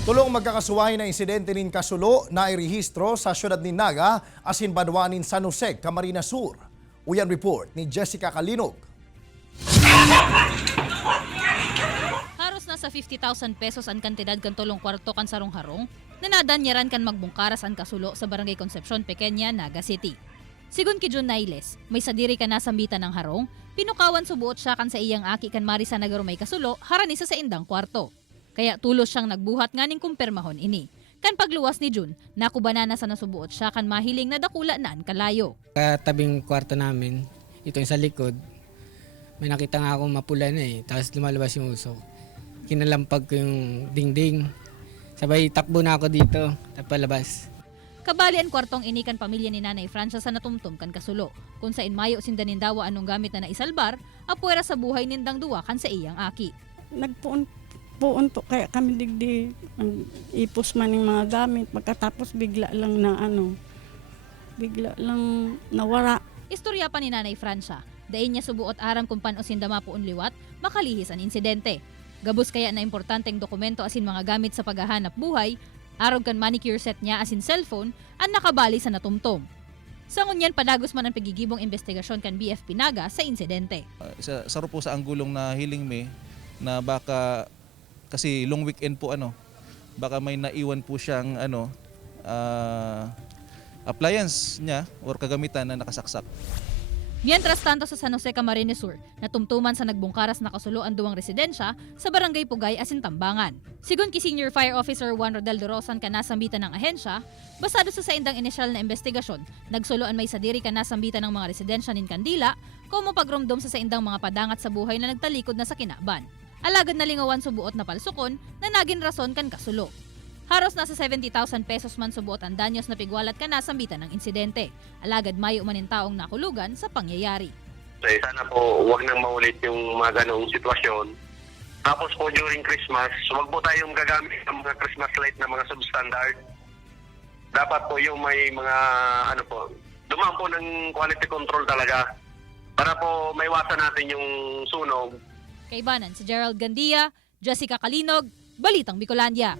Tulong magkakasuwahay na insidente nin kasulo na irehistro sa syudad ni Naga, asin Banwanin, San Jose, Camarines Sur. Uyan report ni Jessica Calinog. Haros nasa 50,000 pesos ang kantidad kan tulong kwarto kan sarong harong, nanadanyaran kan magbungkaras ang kasulo sa Barangay Concepcion, Pequeña, Naga City. Sigun ki Jun Nailes, may sadiri ka nasambitan ng harong, pinukawan subuot siya kan sa iyang aki kan Marisa Nagarumay kasulo, haranisa sa indang kwarto. Kaya tulos siyang nagbuhat nga ning kumpirmahon ini. Kan pagluwas ni Jun, nakubanana sa nasubuot siya kan mahiling na dakula naan kalayo. Katabing kwarto namin, ito yung sa likod, may nakita nga akong mapula na tapos lumalabas yung usok. Kinalampag ko yung dingding, sabay takbo na ako dito, tapos palabas. Kabali ang kwartong inikan pamilya ni Nanay Francia sa natumtum kan kasulo, kung sa inmayo sindanindawa anong gamit na naisalbar, apuera sa buhay nindang duwa kan sa iyang aki. Nagpuon po kaya kami digdi ang ipos man ng mga gamit pagkatapos bigla lang nawara. Istorya pa ni Nanay Francia, dain niya subuot aram kung paano sindama puon liwat, makalihis ang insidente. Gabos kaya na importanteng dokumento asin mga gamit sa paghahanap buhay, arog kan manicure set niya asin cellphone, ang nakabali sa natumtom. Sa ngunyan padagos man ang pagigibong investigasyon kan BFP Naga sa insidente. Saro po sa anggulong na hiling me na baka kasi long weekend po baka may naiwan po siyang appliance niya or kagamitan na nakasaksak. Mientras tanto sa San Jose, Camarines Sur, natumtuman sa nagbungkaras na kasulo ang duwang residensya sa Barangay Pugay asin Tambangan. Sigun ki Senior Fire Officer Juan Rodel Dorosan kanasambitan ng ahensya, basado sa indang inisyal na investigasyon, nagsuloan may sadiri kanasambitan ng mga residensya nin Kandila, kumo pagrumdom sa indang mga padangat sa buhay na nagtalikod na sa kinaban. Alagad na lingawan subuot na palsukon na naging rason kan kasulo. Haros nasa 70,000 pesos man subuot ang danyos na pigwalat ka nasambitan ng insidente. Alagad mayo manin taong nakulugan sa pangyayari. Sana po huwag nang maulit yung mga ganoong sitwasyon. Tapos po during Christmas, huwag po tayong gagamit ng mga Christmas light na mga substandard. Dapat po yung may mga dumaan po ng quality control talaga para po maiwasan natin yung sunog. Kaibanan si Gerald Gandia, Jessica Calinog, Balitang Bicolandia.